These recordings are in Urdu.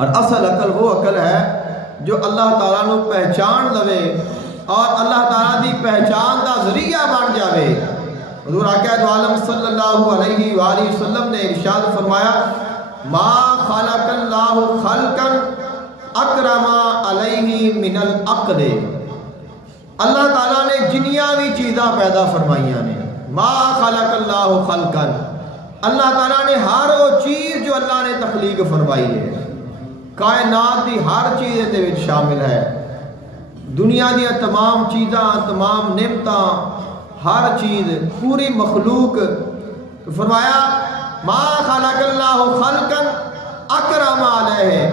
اور اصل عقل وہ عقل ہے جو اللہ تعالیٰ نو پہچان لوے اور اللہ تعالیٰ دی پہچان دا ذریعہ بن جاوے۔ حضور آقا دو عالم صلی اللہ علیہ وآلہ وسلم نے ارشاد فرمایا ما خلق اللہ خلقا اکرم علیہ من العقل۔ اللہ تعالیٰ نے جنیاں بھی چیزاں پیدا فرمائیاں نے، ما خلق اللہ خلقا، اللہ تعالیٰ نے ہر وہ چیز جو اللہ نے تخلیق فرمائی ہے، کائنات دی ہر چیز دے وچ شامل ہے، دنیا دی تمام چیزاں، تمام نعمتاں، ہر چیز پوری مخلوق، فرمایا ما خلق اللہ خلقا اکرم علیہ،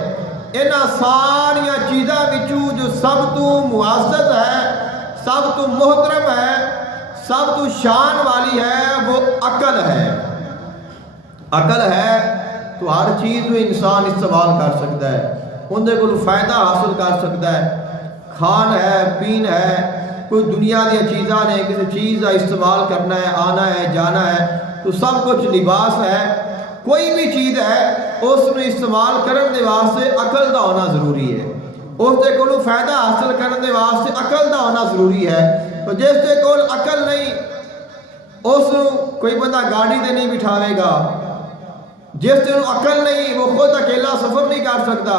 انہاں ساری چیزاں وچوں جو سب تو معزز ہے، سب تو محترم ہے، سب تو شان والی ہے، وہ عقل ہے۔ عقل ہے تو ہر چیز میں انسان استعمال کر سکتا ہے، اندے کو فائدہ حاصل کر سکتا ہے، کھان ہے، پین ہے، کوئی دنیا دیا چیزاں نے کسی چیز کا استعمال کرنا ہے، آنا ہے، جانا ہے، تو سب کچھ لباس ہے، کوئی بھی چیز ہے اس نے استعمال کرنے دے واسطے عقل دا ہونا ضروری ہے، اس دے کولو فائدہ حاصل کرنے دے واسطے عقل دا ہونا ضروری ہے۔ تو جس دے کول عقل نہیں اس کوئی بندہ گاڑی دے نہیں بٹھاوے گا، جس دے عقل نہیں وہ خود اکیلا سفر نہیں کر سکتا،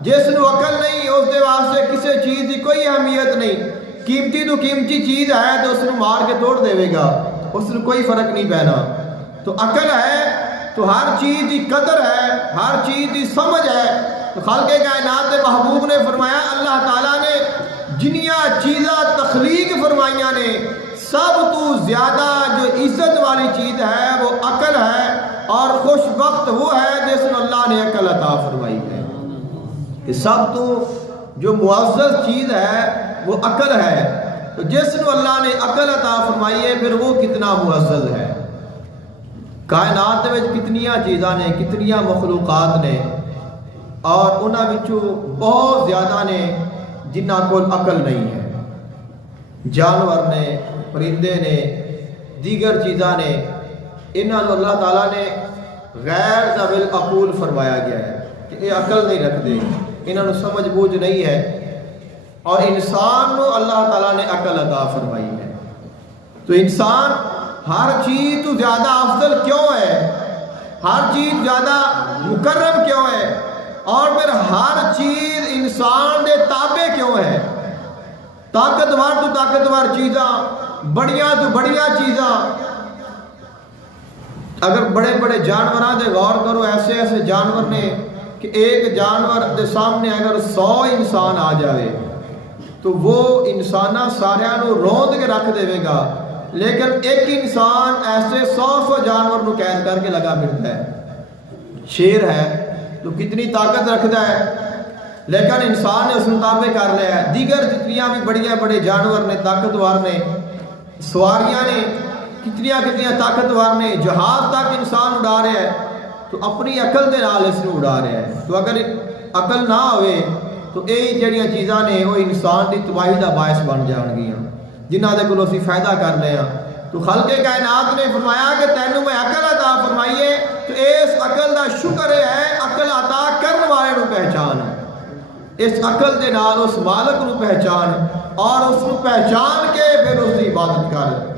جس نے عقل نہیں اس دے واسطے کسی چیز کی کوئی اہمیت نہیں، قیمتی تو قیمتی چیز ہے تو اس نے مار کے توڑ دے گا، اس نے کوئی فرق نہیں پینا۔ تو عقل ہے تو ہر چیز کی قدر ہے، ہر چیز کی سمجھ ہے۔ تو خالق کائنات کے محبوب نے فرمایا اللہ تعالیٰ نے جنیاں چیزاں تخلیق فرمائیاں نے، سب تو زیادہ جو عزت والی چیز ہے وہ عقل ہے، اور خوش وقت وہ ہے جس نے اللہ نے عقل عطا فرمائی ہے۔ کہ سب تو جو معزز چیز ہے وہ عقل ہے، تو جس نے اللہ نے عقل عطا فرمائی ہے پھر وہ کتنا معزز ہے۔ کائنات میں کتنیاں چیزاں نے، کتنیاں مخلوقات نے، اور انہاں وچوں بہت زیادہ نے جنہاں کول عقل نہیں ہے، جانور نے، پرندے نے، دیگر چیزاں نے، انہاں کو اللہ تعالیٰ نے غیر ذوی العقول فرمایا گیا ہے کہ یہ عقل نہیں رکھتے، انہاں کو سمجھ بوجھ نہیں ہے، اور انسان کو اللہ تعالیٰ نے عقل عطا فرمائی ہے۔ تو انسان ہر چیز تو زیادہ افضل کیوں ہے، ہر چیز زیادہ مکرم کیوں ہے، اور پھر ہر چیز انسان دے تابع کیوں ہے؟ طاقتور تو طاقتور چیزاں، بڑیاں تو بڑیاں چیزاں، اگر بڑے بڑے جانوراں دے غور کرو، ایسے ایسے جانور نے کہ ایک جانور دے سامنے اگر 100 انسان آ جاوے تو وہ انسانہ ساریاں نو روند کے رکھ دے گا، لیکن ایک انسان ایسے 100 جانور نو قید کر کے لگا پھرتا ہے۔ شیر ہے تو کتنی طاقت رکھتا ہے، لیکن انسان نے اس مطابق کر لیا ہے۔ دیگر جتنیاں بھی بڑیاں بڑے جانور نے، طاقتور نے، سواریاں نے، کتنیاں طاقتور نے، جہاز تک انسان اڑا رہا ہے، تو اپنی عقل دے نال اس نے اڑا رہا ہے۔ تو اگر عقل نہ ہوئے تو یہ جڑیاں چیزاں نے وہ انسان کی تباہی کا باعث بن جان گیاں، جنہاں دے کولوں اسی فائدہ کر لے ہاں۔ تو خالق کائنات نے فرمایا کہ تینوں میں عقل عطا فرمائیے، تو اس عقل دا شکر ہے عقل عطا کرنے والے نو پہچان، اس عقل دے نال اس مالک نو پہچان، اور اس نو پہچان کے پھر اس کی عبادت کر۔